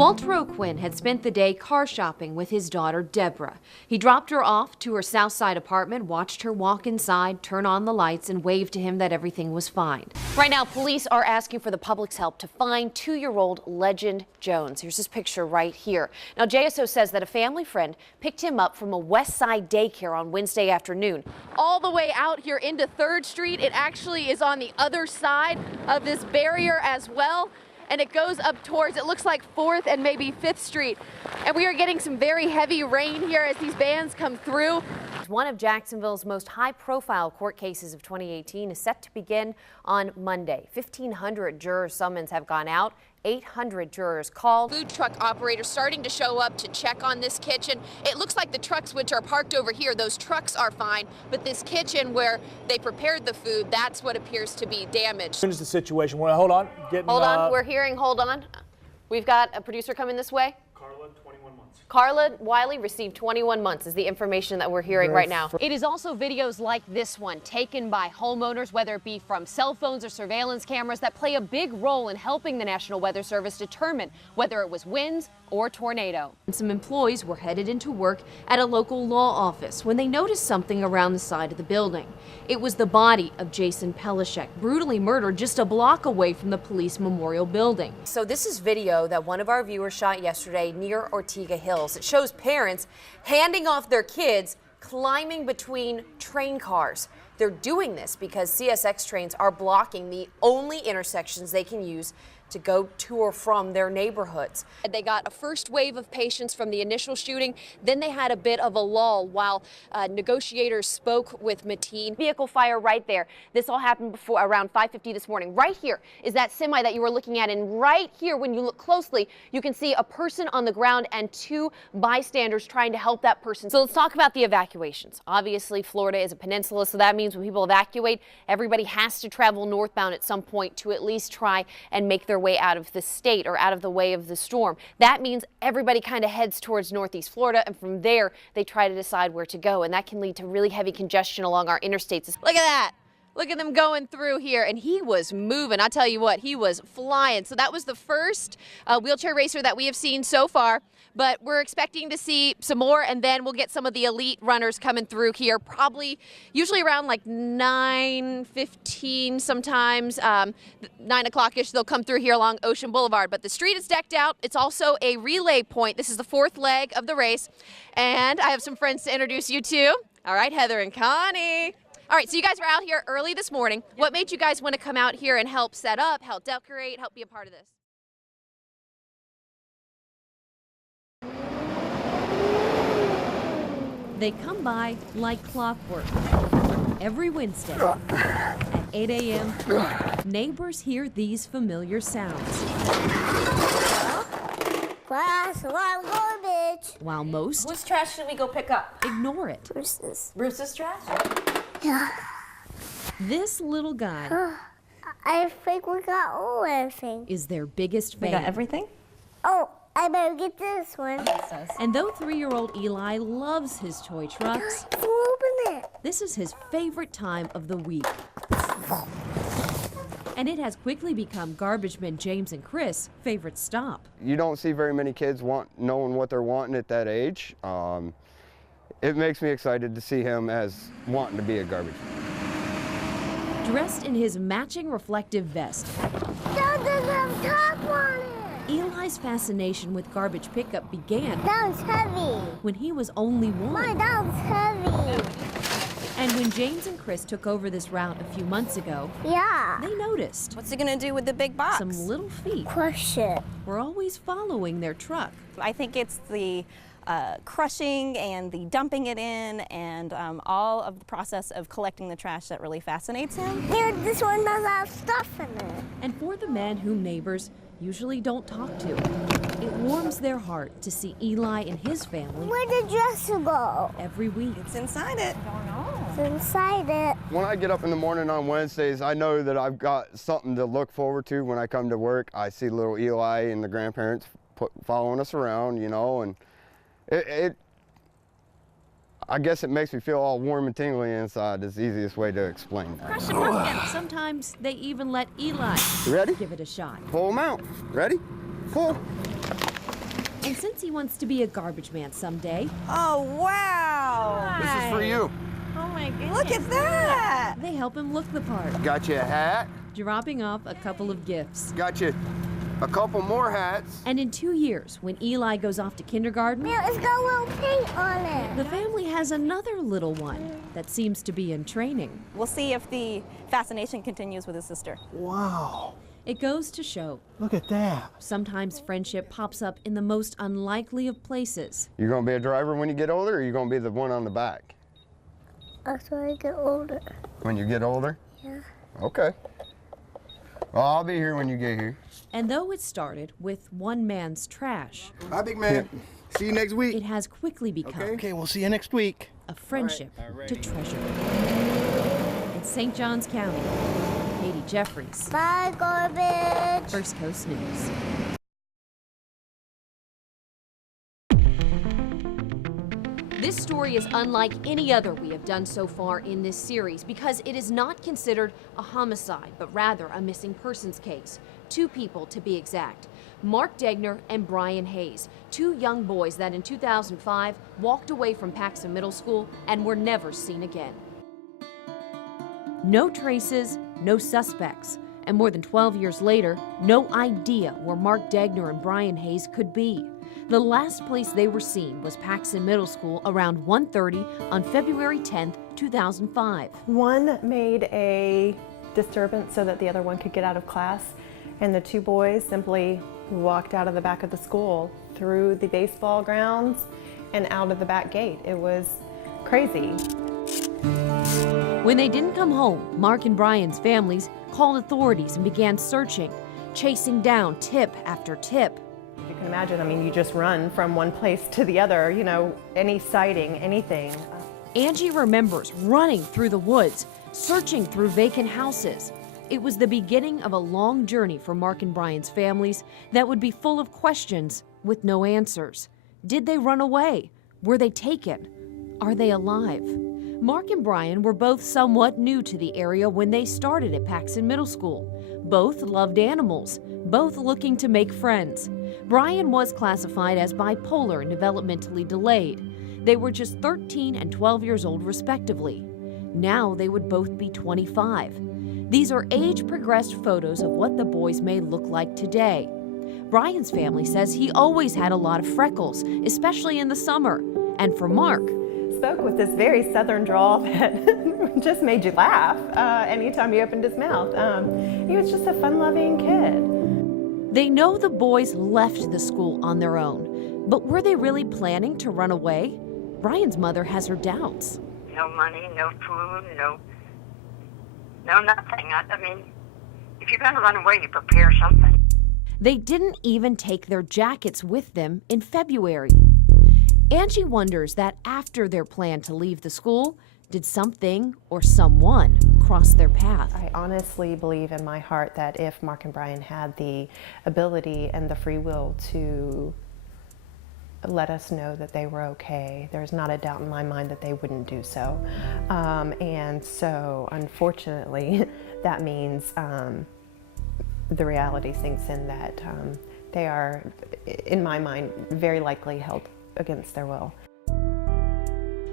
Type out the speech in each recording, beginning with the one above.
Walter O'Quinn had spent the day car shopping with his daughter, Deborah. He dropped her off to her South Side apartment, watched her walk inside, turn on the lights, and waved to him that everything was fine. Right now, police are asking for the public's help to find 2-year-old Legend Jones. Here's his picture right here. Now, JSO says that a family friend picked him up from a West Side daycare on Wednesday afternoon. All the way out here into 3rd Street. It actually is on the other side of this barrier as well. And it goes up towards, it looks like 4th and maybe 5th Street. And we are getting some very heavy rain here as these vans come through. One of Jacksonville's most high-profile court cases of 2018 is set to begin on Monday. 1,500 juror summons have gone out. 800 jurors called. Food truck operators starting to show up to check on this kitchen. It looks like the trucks which are parked over here, those trucks are fine, but this kitchen where they prepared the food, that's what appears to be damaged. What is the situation? Well, hold on. Hold on, we're hearing, hold on. We've got a producer coming this way. Carla, 21 months. Carla Wiley received 21 months is the information that we're hearing right now. It is also videos like this one taken by homeowners, whether it be from cell phones or surveillance cameras, that play a big role in helping the National Weather Service determine whether it was winds or tornado. Some employees were headed into work at a local law office when they noticed something around the side of the building. It was the body of Jason Pelishek, brutally murdered just a block away from the police memorial building. So this is video that one of our viewers shot yesterday near Ortega Hills. It shows parents handing off their kids climbing between train cars. They're doing this because CSX trains are blocking the only intersections they can use to go to or from their neighborhoods. They got a first wave of patients from the initial shooting. Then they had a bit of a lull while negotiators spoke with Mateen. Vehicle fire right there. This all happened before around 5:50 this morning. Right here is that semi that you were looking at, and right here, when you look closely, you can see a person on the ground and 2 bystanders trying to help that person. So let's talk about the evacuations. Obviously, Florida is a peninsula, so that means when people evacuate, everybody has to travel northbound at some point to at least try and make their way out of the state or out of the way of the storm. That means everybody kind of heads towards Northeast Florida, and from there they try to decide where to go, and that can lead to really heavy congestion along our interstates. Look at that. Look at them going through here, and he was moving. I tell you what, he was flying. So that was the first wheelchair racer that we have seen so far, but we're expecting to see some more, and then we'll get some of the elite runners coming through here, probably usually around like 9:15 sometimes, 9 o'clock-ish. They'll come through here along Ocean Boulevard, but the street is decked out. It's also a relay point. This is the 4th leg of the race, and I have some friends to introduce you to. All right, Heather and Connie. All right, so you guys were out here early this morning. Yep. What made you guys want to come out here and help set up, help decorate, help be a part of this? They come by like clockwork. Every Wednesday at 8 a.m., neighbors hear these familiar sounds. That's a lot of garbage. While most Whose trash should we go pick up? ignore it. Bruce's trash? Yeah. This little guy I think we got all everything. is their biggest fan. We got everything? Oh, I better get this one. And though 3-year-old Eli loves his toy trucks, Open it. this is his favorite time of the week. And it has quickly become garbage men James and Chris' favorite stop. You don't see very many kids knowing what they're wanting at that age. It makes me excited to see him as wanting to be a garbage man. Dressed in his matching reflective vest, That doesn't have top on it. Eli's fascination with garbage pickup began That was heavy. when he was only 1. Mine, that was heavy. And when James and Chris took over this route a few months ago, Yeah. they noticed What's he gonna do with the big box? some little feet Crush it. were always following their truck. I think it's the crushing and the dumping it in and all of the process of collecting the trash that really fascinates him. Here, this one doesn't have stuff in it. And for the men whom neighbors usually don't talk to, it warms their heart to see Eli and his family Where did dresser go? every week. It's inside it. It's inside it. When I get up in the morning on Wednesdays, I know that I've got something to look forward to when I come to work. I see little Eli and the grandparents following us around, you know, and I guess it makes me feel all warm and tingly inside. Is the easiest way to explain that. Sometimes they even let Eli You ready? give it a shot. Pull them out. Ready? Pull. And since he wants to be a garbage man someday, Oh, wow. This is for you. Oh, my goodness. Look at that. they help him look the part, Got you a hat. dropping off a couple of gifts. Got you a couple more hats. And in 2 years, when Eli goes off to kindergarten, Now it's got a little paint on it. the family has another little one that seems to be in training. We'll see if the fascination continues with his sister. Wow. It goes to show, Look at that. sometimes friendship pops up in the most unlikely of places. You gonna be a driver when you get older, or you gonna be the one on the back? After I get older. When you get older? Yeah. Okay. Well, I'll be here when you get here. And though it started with one man's trash, Bye, big man. See you next week. it has quickly become Okay, we'll see you next week. a friendship to treasure. In St. Johns County, KatieNJeffries, Bye, garbage. First Coast News. This story is unlike any other we have done so far in this series because it is not considered a homicide, but rather a missing persons case. 2 people to be exact. Mark Degner and Brian Hayes, 2 young boys that in 2005 walked away from Paxton Middle School and were never seen again. No traces, no suspects, and more than 12 years later, no idea where Mark Degner and Brian Hayes could be. The last place they were seen was Paxton Middle School around 1:30 on February 10th, 2005. One made a disturbance so that the other one could get out of class, and the 2 boys simply walked out of the back of the school through the baseball grounds and out of the back gate. It was crazy. When they didn't come home, Mark and Brian's families called authorities and began searching, chasing down tip after tip. You can imagine, I mean, you just run from one place to the other, you know, any sighting, anything. Angie remembers running through the woods, searching through vacant houses. It was the beginning of a long journey for Mark and Brian's families that would be full of questions with no answers. Did they run away? Were they taken? Are they alive? Mark and Brian were both somewhat new to the area when they started at Paxton Middle School. Both loved animals, both looking to make friends. Brian was classified as bipolar and developmentally delayed. They were just 13 and 12 years old respectively. Now they would both be 25. These are age-progressed photos of what the boys may look like today. Brian's family says he always had a lot of freckles, especially in the summer. And for Mark, Spoke with this very southern drawl that just made you laugh anytime he opened his mouth. He was just a fun-loving kid. they know the boys left the school on their own. But were they really planning to run away? Brian's mother has her doubts. No money, no food, no nothing. I mean, if you're going to run away, you prepare something. They didn't even take their jackets with them in February. Angie wonders that after their plan to leave the school, did something or someone cross their path? I honestly believe in my heart that if Mark and Brian had the ability and the free will to let us know that they were okay, there's not a doubt in my mind that they wouldn't do so. And so, unfortunately, that means the reality sinks in that they are, in my mind, very likely held against their will.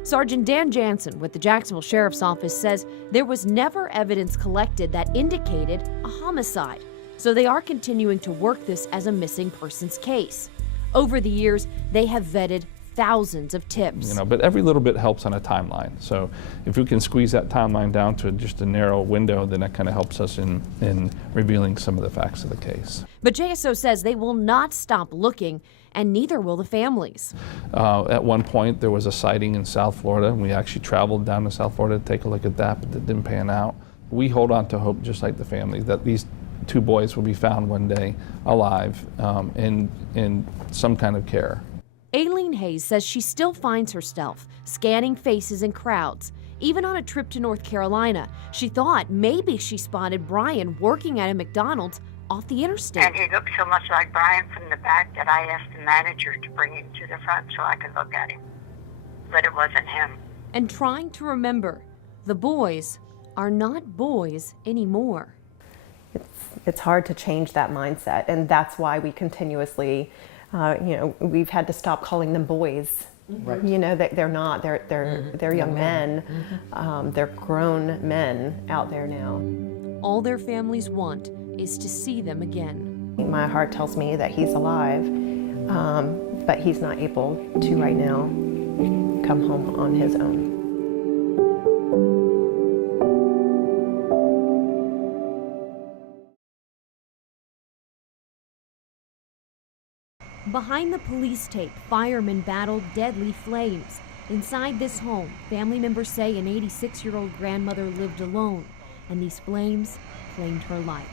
Sergeant Dan Jansen with the Jacksonville Sheriff's Office says there was never evidence collected that indicated a homicide, so they are continuing to work this as a missing persons case. Over the years, they have vetted thousands of tips. But every little bit helps on a timeline. So if we can squeeze that timeline down to just a narrow window, then that kind of helps us in revealing some of the facts of the case. But JSO says they will not stop looking, and neither will the families. At one point, there was a sighting in South Florida, and we actually traveled down to South Florida to take a look at that, but that didn't pan out. We hold on to hope, just like the family, that these 2 boys will be found one day alive in some kind of care. Aileen Hayes says she still finds herself scanning faces in crowds. Even on a trip to North Carolina, she thought maybe she spotted Brian working at a McDonald's off the interstate. And he looked so much like Brian from the back that I asked the manager to bring him to the front so I could look at him. But it wasn't him. And trying to remember, the boys are not boys anymore. It's hard to change that mindset, and that's why we continuously You know, we've had to stop calling them boys. Right. You know, they're not. They're young men. They're grown men out there now. All their families want is to see them again. My heart tells me that he's alive, but he's not able to right now come home on his own. Behind the police tape, firemen battled deadly flames. Inside this home, family members say an 86-year-old grandmother lived alone, and these flames claimed her life.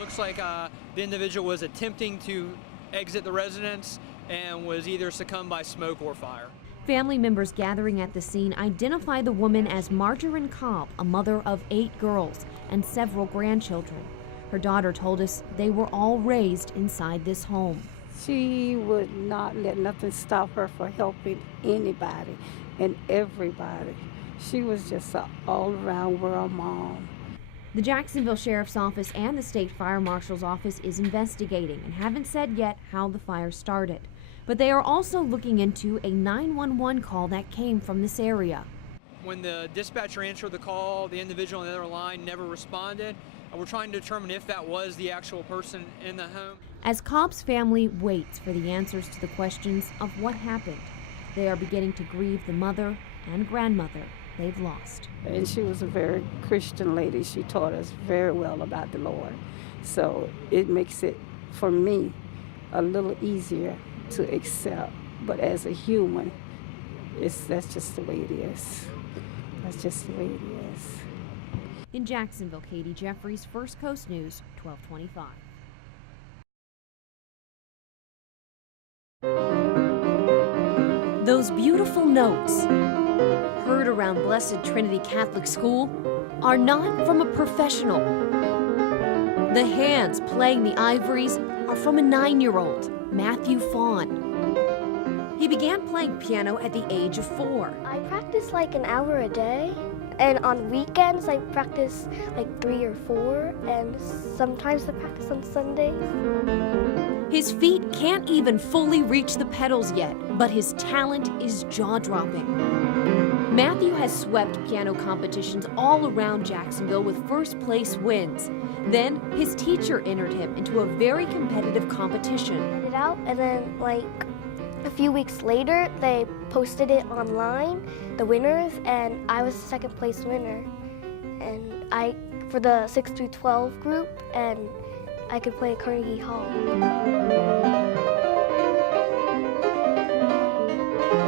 Looks like the individual was attempting to exit the residence and was either succumbed by smoke or fire. Family members gathering at the scene identify the woman as Marjorie Cobb, a mother of 8 girls and several grandchildren. Her daughter told us they were all raised inside this home. She would not let nothing stop her from helping anybody and everybody. She was just an all-around world mom. The Jacksonville Sheriff's Office and the State Fire Marshal's Office is investigating and haven't said yet how the fire started. But they are also looking into a 911 call that came from this area. When the dispatcher answered the call, the individual on the other line never responded. We're trying to determine if that was the actual person in the home. As Cobb's family waits for the answers to the questions of what happened, they are beginning to grieve the mother and grandmother they've lost. And she was a very Christian lady. She taught us very well about the Lord. So it makes it, for me, a little easier to accept. But as a human, that's just the way it is. That's just the way it is. In Jacksonville, KatieNJeffries, First Coast News, 1225. Those beautiful notes, heard around Blessed Trinity Catholic School, are not from a professional. The hands playing the ivories are from a 9-year-old, Matthew Fawn. He began playing piano at the age of 4. I practice like an hour a day. And on weekends, I practice like 3 or 4, and sometimes I practice on Sundays. His feet can't even fully reach the pedals yet, but his talent is jaw-dropping. Matthew has swept piano competitions all around Jacksonville with first-place wins. Then, his teacher entered him into a very competitive competition. And then, like, a few weeks later, they posted it online, the winners, and I was the 2nd place winner. And for the 6 through 12 group, and I could play at Carnegie Hall.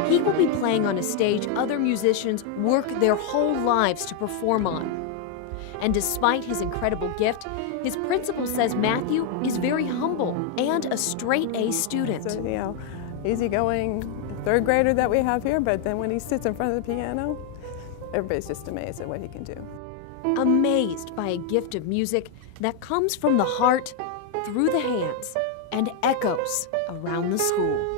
He will be playing on a stage other musicians work their whole lives to perform on. And despite his incredible gift, his principal says Matthew is very humble and a straight-A student. So, you know, easygoing 3rd grader that we have here, but then when he sits in front of the piano, everybody's just amazed at what he can do. Amazed by a gift of music that comes from the heart, through the hands, and echoes around the school.